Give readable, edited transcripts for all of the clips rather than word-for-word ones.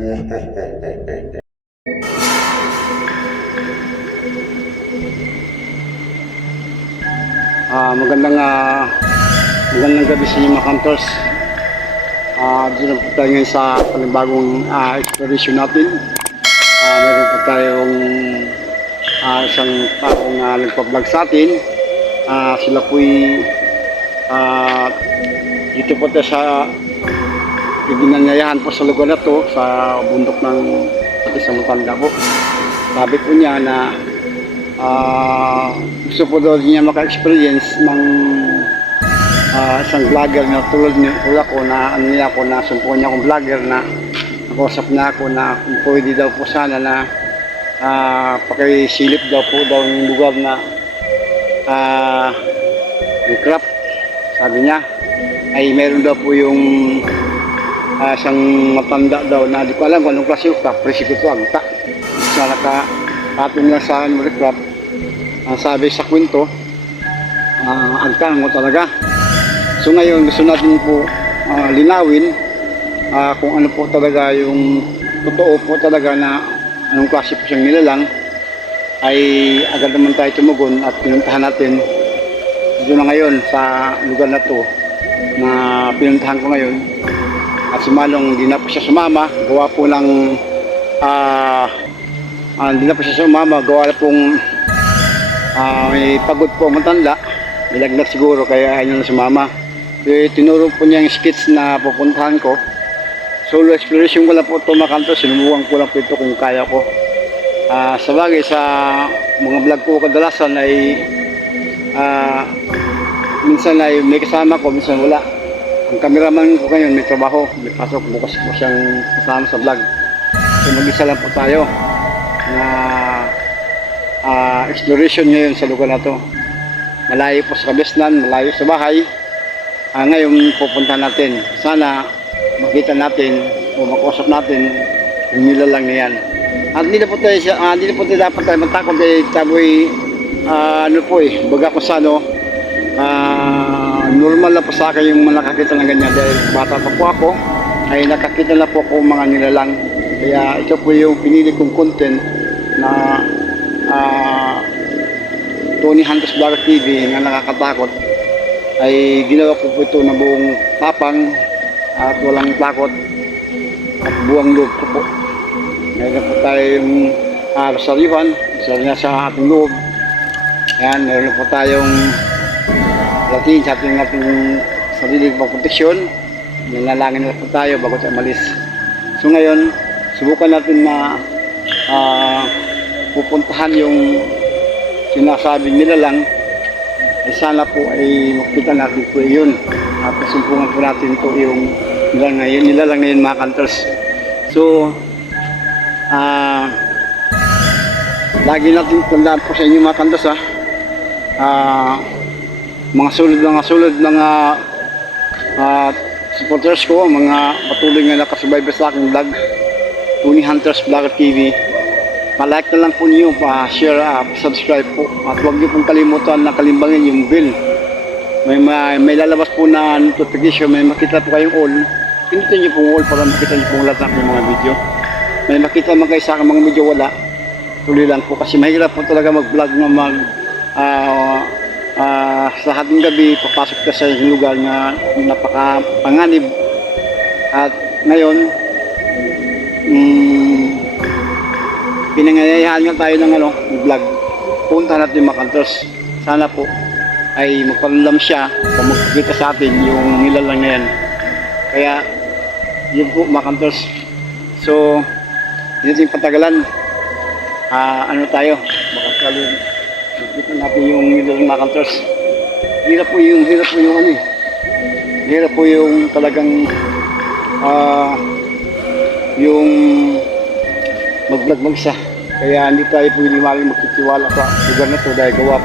Magandang gabi sa inyo mga kantors. Dito po tayo ngayon sa panibagong exploration natin. Meron po tayong isang taong nagpa-vlog sa atin. Sila po'y dito po tayo sa ibinanyayahan po sa lugar na to, sa bundok ng isang matanda po. Sabi po niya na gusto po daw niya maka-experience ng isang vlogger na tulad ko na nasumpuan niya akong vlogger na nakausap na ako na kung pwede daw po sana na pakisilip daw po yung lugar na yung craft. Sabi niya ay meron daw po yung isang matanda daw na di ko alam kung anong klase yung craft, presyo ko agta sa nakatapin lang sa craft. Ang sabi sa kwento, agta mo talaga. So ngayon gusto natin po linawin kung ano po talaga yung totoo po talaga na anong klase po siyang nilalang. Ay agad naman tayo tumugon at pinuntahan natin dito na ngayon sa lugar na to na pinuntahan ko ngayon. At si Manong hindi na po siya sumama, gawa po ng hindi na po siya sumama, gawa pong may pagod po matanda, nilagnat siguro kaya ayaw na sumama. Tinuro po niya yung skits na pupuntahan ko. Solo exploration ko lang po ito mga kanto, sinubukan ko lang po ito kung kaya ko. Sa bagay sa mga vlog ko kadalasan ay minsan ay may kasama ko, minsan wala. Ang cameraman ko ngayon may trabaho, may pasok, bukas po siyang kasama sa vlog. So mag-isa lang po tayo na exploration ngayon sa lugar na to. Malayo po sa kabisnan, malayo sa bahay. Ngayon pupunta natin, sana makita natin o makausap natin yung nilalang na yan. At hindi na po tayo dapat tayo matakot dahil taboy ano po baga ko sa normal na po sa akin yung nakakita ng ganyan dahil bata pa po ako ay nakakita na po ako mga nilalang. Kaya ito po yung pinili kong content na Tony Hunters Vlog TV na nakakatakot. Ay ginawa ko po ito na buong tapang at walang takot at buwang loob ko po. Meron po tayong rosaryuhan, isa na sa ating loob. Ayan, meron po tayong latin sa ating sariling pagproteksyon. Nanalangin na po tayo bago tayo malis. So ngayon, subukan natin na pupuntahan yung sinasabi nila lang. Ay sana po ay makita natin po yun at sumpungan po natin po yung nilalang ngayon mga kantors. So lagi natin tandaan po sa inyo mga kantors mga sulod mga supporters ko, mga patuloy nga nakasubaybay sa aking vlog Tony Hunters Vlog TV. Pa-like na lang po niyo, pa-share, pa-subscribe po. At huwag niyo pong kalimutan na kalimbangin yung bell. May lalabas po na notification, may makita po kayong all. Pinutin niyo pong all para makita niyo pong lahat ng mga video. May makita man kayo sa aking mga video, wala. Tuloy lang po kasi mahirap po talaga mag-vlog na sa hating gabi, papasok ka sa isang lugar na napaka-panganib. At ngayon, pinangayayahan nga tayo ng vlog. Punta natin mga kantors. Sana po ay magparamdam siya o magpakita sa atin yung nilalang na yan. Kaya yun po mga kantors. So hindi natin patagalan. Ano tayo? Baka sakali makita natin yung nilalang mga kantors. Hirap po yung hirap po yung talagang yung mag-vlog mag-isa. Kaya hindi tayo pwede magtitiwala sa lugar na to dahil gawa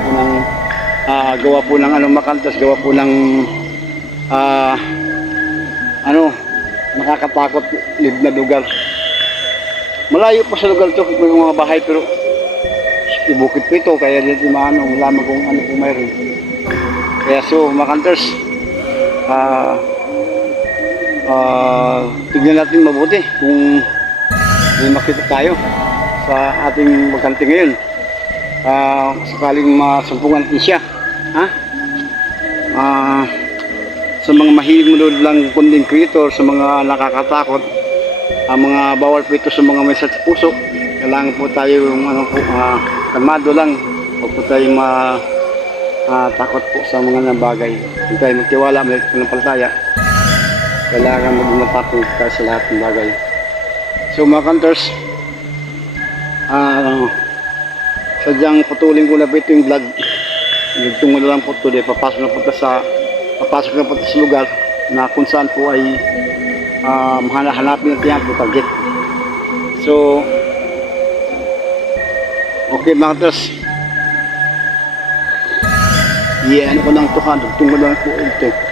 po ng makantas, gawa po ng nakakatakot na lugar. Malayo po sa lugar to, may mga bahay pero bukid po ito kaya dito wala mo kung ano po mayroon. Kaya so makanters, tignan natin mabuti kung may makita tayo sa ating magkante ngayon. Sakaling masumpungan natin siya. Ha? Sa mga mahilig manood lang content creator, sa mga nakakatakot, mga bawal po ito sa mga may sakit sa puso. Kailangan po tayo yung kalmado lang. Huwag po tayo takot po sa mga bagay. Huwag tayo magtiwala, may panampalataya. Kailangan maging matapos tayo sa lahat ng bagay. So mga kantors, sadyang patuloy ko na po ito yung vlog. Nagtungo na lang po ito. Papasok na po ito sa lugar na kung saan po ay hanapin natin yan po target. So okay mga kantors, ano ko lang ito ha, nagtungo na lang po ito.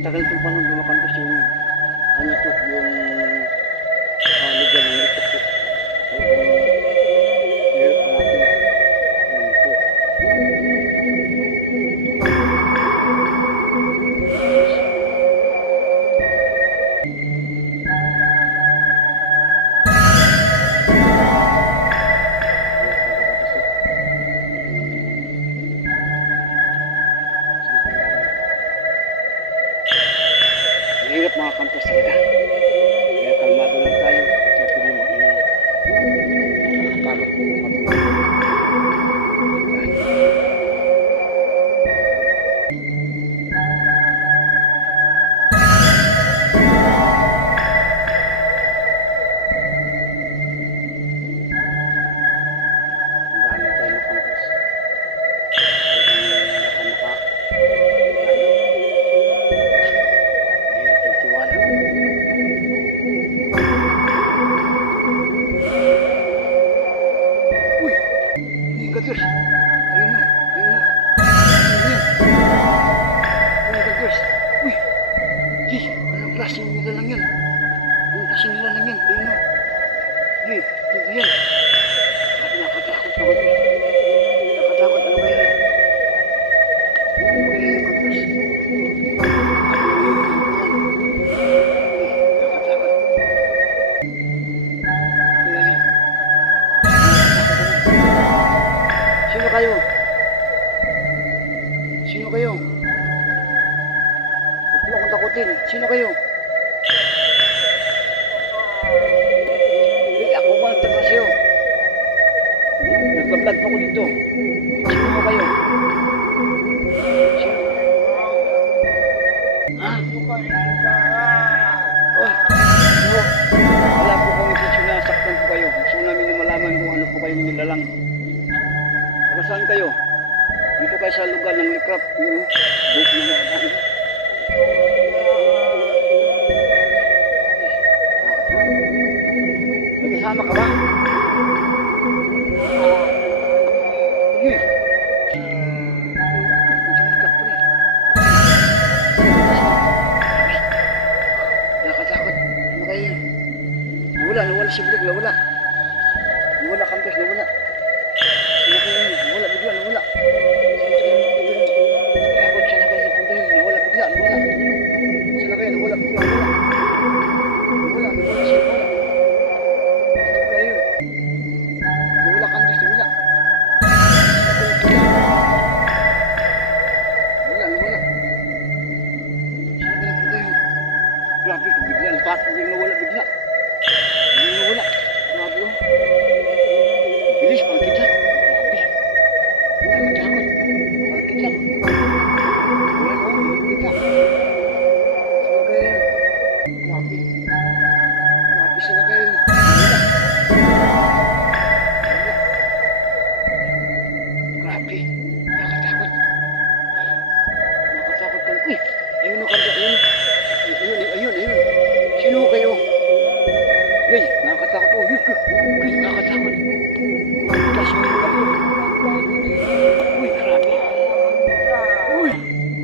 Matagal itong panahon lumakan ko yung lugar ng likod ko. Hirap pa natin. Yan ito. Mahirap mga kantos talaga. Kaya kalmado lang tayo. Kaya pwede nakakapagod po yung matulog. Ang dami tayo mga kantos. Kadus, ayun na. Ayun kadus. Uy, anong klaseng nila lang yan? Anong klaseng nila lang yan? Ayun na. Ito yan. Nakatakot ako. Nakatakot, ano ba yan? Ano ba yan, kadus? Sino kayo? Huwag mo akong takutin. Sino kayo? Ako ba nagtaka sa'yo? Nagbablog pa ako dito. Sino kayo? Sino? Ha? Wala po kong intensyon na saktan po kayo. Gusto namin na malaman kung ano po kayong nilalang. Saka saan kayo? Dito kayo sa lugar ng Likrap. Yun, book na naman. Nagkasama ka ba? Nakatakot. Ano kayo? Nawala si Brig, nawala. Nawala campus, nawala. Nawala bigla, nawala. Takot siya na kayo sa punta yun. Nawala bigla, nawala. Saan na kayo? Nawala bigla, nawala. Nawala siya, nawala. Kayo. Nawala campus, nawala. Nawala. Saan na kayo punta yun? Grabe, bigla. Natakot yung nawala bigla. Yung nawala. Grabe yun. Bilis, pangkidlat. Grabe. Nakakatakot. Pangkidlat.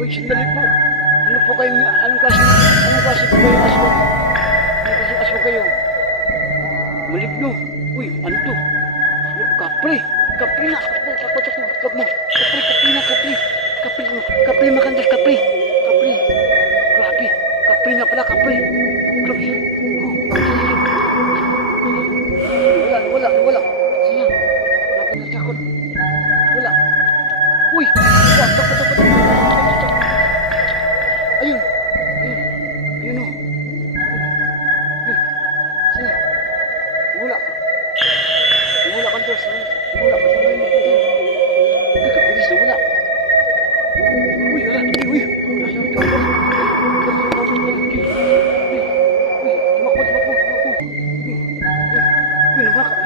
Uy, sandali po. Ano po kayong, anong klase po kayong aswang? Anong klase aswang kayo? Maligno. Uy, ano to? Kapre. Kapre na. Takot ako. Huwag mo. Kapre na, kapre. Kapre makandas, kapre. Kapre. Grabe. Kapre na pala, kapre. Grabe. Wala. Sayang. Grabe na takot. Wala. Uy! Takot. Ayun. Ayun o. Ayun. Sino? Wala. Wala ka Diyos. Wala ka sa ngayon. Ay, kapilis na wala. Uy, wala. Uy. Tumakbo. Uy, nabaka.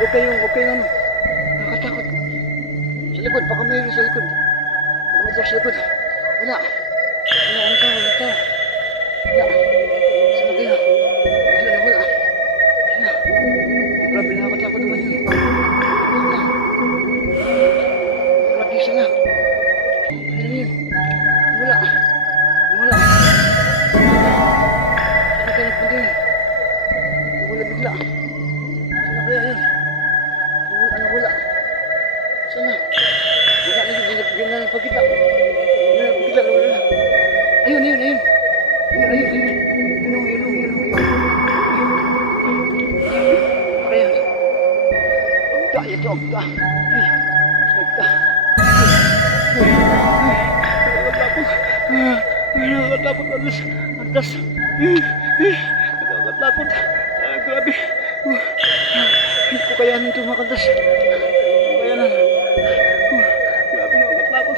Huwag kayong nakakatakot. Sa likod, baka mayroon sa likod. Baka may sa likod. Wala. Ano tao? Wala. Sino kaya? Wala. Sino? Grabe, nakakatakot naman yun. Wala. Grabe, sana. Ano yun? Wala. Sino kaya nagpunta yun? Wala bigla. Sino kaya yun? Wala. Sana. Wala na yun. Hindi na nagpagkita. Wala na. Ayun. Ayun. Kaya. Agta. Nakatakot. Atas. Nakatakot. Grabe. Hindi ko kayanin ito makatas. Kayanan. Grabe na nakatakot.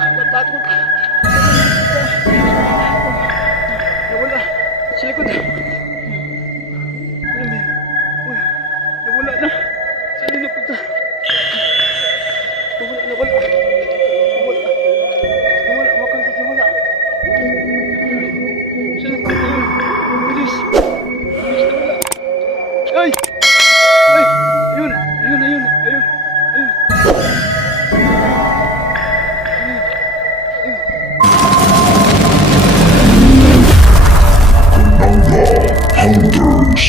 Nakatakot. Nawala. Sa likod. Nawala na. Saan na napunta? Nawala. Makantas nawala. Saan napunta yun? Bilis nawala. Ay! Ayun. Hunters.